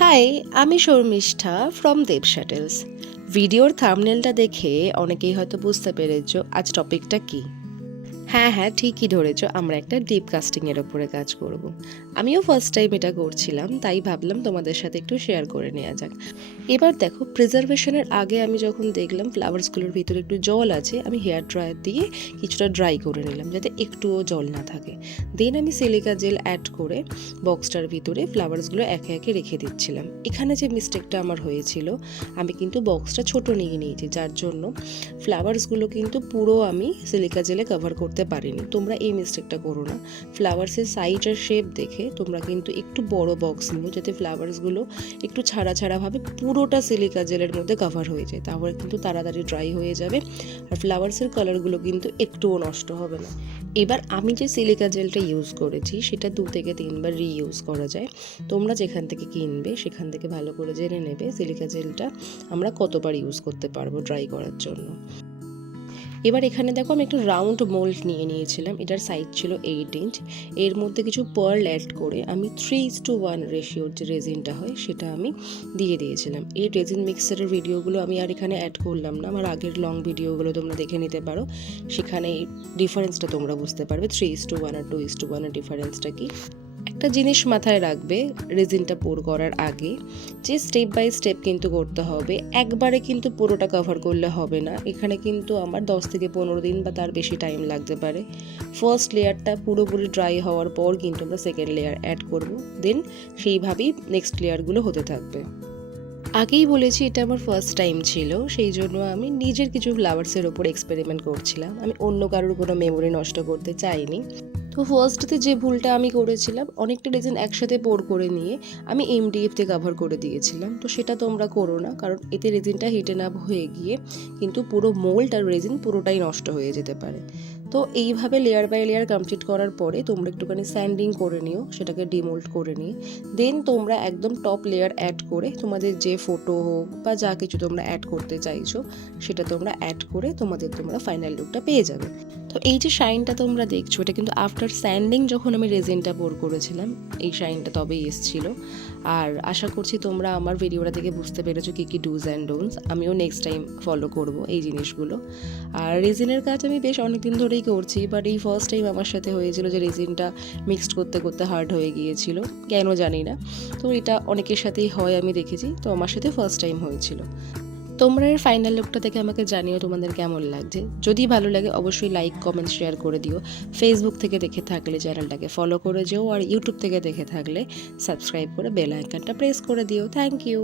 High, আমি Sharmistha from দেব শাটেলস। ভিডিওর থাম্বনেলটা দেখে অনেকেই হয়তো বুঝতে পেরেছো আজ টপিকটা কি। হ্যাঁ হ্যাঁ, ঠিকই ধরেছো, আমরা একটা ডিপ কাস্টিংয়ের ওপরে কাজ করব। আমিও ফার্স্ট টাইম এটা করছিলাম, তাই ভাবলাম তোমাদের সাথে একটু শেয়ার করে নেওয়া যাক। এবার দেখো, প্রিজারভেশনের আগে আমি যখন দেখলাম ফ্লাওয়ার্সগুলোর ভিতরে একটু জল আছে, আমি হেয়ার ড্রায়ার দিয়ে কিছুটা ড্রাই করে নিলাম যাতে একটুও জল না থাকে। দেন আমি সিলিকা জেল অ্যাড করে বক্সটার ভিতরে ফ্লাওয়ার্সগুলো একে একে রেখে দিচ্ছিলাম। এখানে যে মিস্টেকটা আমার হয়েছিল, আমি কিন্তু বক্সটা ছোট নিয়ে নিয়েছি, যার জন্য ফ্লাওয়ার্সগুলো কিন্তু পুরো আমি সিলিকা জেলে কভার করতে পারিনি। তোমরা এই মিস্টেকটা করো না। ফ্লাওয়ার্সের সাইজ আর শেপ দেখে তোমরা কিন্তু একটু বড় বক্স নিও, যাতে ফ্লাওয়ার্সগুলো একটু ছাড়া ছাড়াভাবে পুরোটা সিলিকা জেলের মধ্যে কভার হয়ে যায়। তাহলে কিন্তু তাড়াতাড়ি ড্রাই হয়ে যাবে আর ফ্লাওয়ার্সের কালারগুলো কিন্তু একটুও নষ্ট হবে না। এবার আমি যে সিলিকা জেলটা ইউজ করেছি সেটা 2 থেকে 3 বার রিইউজ করা যায়। তোমরা যেখান থেকে কিনবে সেখান থেকে ভালো করে জেনে নেবে সিলিকা জেলটা আমরা কতবার ইউজ করতে পারবো ড্রাই করার জন্য। এবার এখানে দেখো, আমি একটা রাউন্ড মোল্ড নিয়ে নিয়েছিলাম, এটার সাইজ ছিল 8 ইঞ্চ। এর মধ্যে কিছু পার্ল অ্যাড করে আমি 3:1 রেশিওর যে রেজিনটা হয় সেটা আমি দিয়ে দিয়েছিলাম। এই রেজিন মিক্সারের ভিডিওগুলো আমি আর এখানে অ্যাড করলাম না, আমার আগের লং ভিডিওগুলো তোমরা দেখে নিতে পারো, সেখানে এই ডিফারেন্সটা তোমরা বুঝতে পারবে 3:1 আর 2:1 এর ডিফারেন্সটা কি। একটা জিনিস মাথায় রাখবে, রেজিনটা পোর করার আগে যে স্টেপ বাই স্টেপ কিন্তু করতে হবে, একবারে কিন্তু পুরোটা কভার করলে হবে না। এখানে কিন্তু আমার 10 থেকে 15 দিন বা তার বেশি টাইম লাগতে পারে। ফার্স্ট লেয়ারটা পুরোপুরি ড্রাই হওয়ার পর কিন্তু আমরা সেকেন্ড লেয়ার অ্যাড করব, দেন সেইভাবেই নেক্সট লেয়ারগুলো হতে থাকবে। আগেই বলেছি এটা আমার ফার্স্ট টাইম ছিল, সেই জন্য আমি নিজের কিছু ফ্লাওয়ার্সের ওপর এক্সপেরিমেন্ট করছিলাম, আমি অন্য কারোর কোনো মেমোরি নষ্ট করতে চাইনি। তো ফার্স্টতে যে ভুলটা আমি করেছিলাম, অনেকটা রেজিন একসাথে পোর করে নিয়ে আমি এমডিএফ দিয়ে কভার করে দিয়েছিলাম। তো সেটা তোমরা করো না, কারণ এতে রেজিনটা হিটেন আপ হয়ে গিয়ে কিন্তু পুরো মোল্ড আর রেজিন পুরোটাই নষ্ট হয়ে যেতে পারে। তো এইভাবে লেয়ার বাই লেয়ার কমপ্লিট করার পরে তোমরা একটুখানি স্যান্ডিং করে নিও, সেটাকে ডিমোল্ড করে নিয়ে দেন তোমরা একদম টপ লেয়ার অ্যাড করে তোমাদের যে ফটো হোক বা যা কিছু তোমরা অ্যাড করতে চাইছো সেটা তোমরা অ্যাড করে তোমরা ফাইনাল লুকটা পেয়ে যাবে। তো এই যে শাইনটা তোমরা দেখছো, এটা কিন্তু আফটার স্যান্ডিং যখন আমি রেজিনটা পোর করেছিলাম এই শাইনটা তবেই এসেছিল। আর আশা করছি তোমরা আমার ভিডিওটা থেকে বুঝতে পেরেছো কী কী ডুজ অ্যান্ড ডোন্টস। আমিও নেক্সট টাইম ফলো করব এই জিনিসগুলো। আর রেজিনের কাজ আমি বেশ অনেকদিন ধরেই করছি, বাট এই ফার্স্ট টাইম আমার সাথে হয়েছিল যে রেজিনটা মিক্সড করতে করতে হার্ড হয়ে গিয়েছিল, কেন জানি না। তো এটা অনেকের সাথেই হয় আমি দেখেছি, তো আমার সাথে ফার্স্ট টাইম হয়েছিল। তোমরা এর ফাইনাল লুকটা থেকে আমাকে জানিও তোমাদের কেমন লাগছে। যদি ভালো লাগে অবশ্যই লাইক কমেন্ট শেয়ার করে দিও। ফেসবুক থেকে দেখে থাকলে চ্যানেলটাকে ফলো করে যেও, আর ইউটিউব থেকে দেখে থাকলে সাবস্ক্রাইব করে বেল আইকনটা প্রেস করে দিও। Thank you.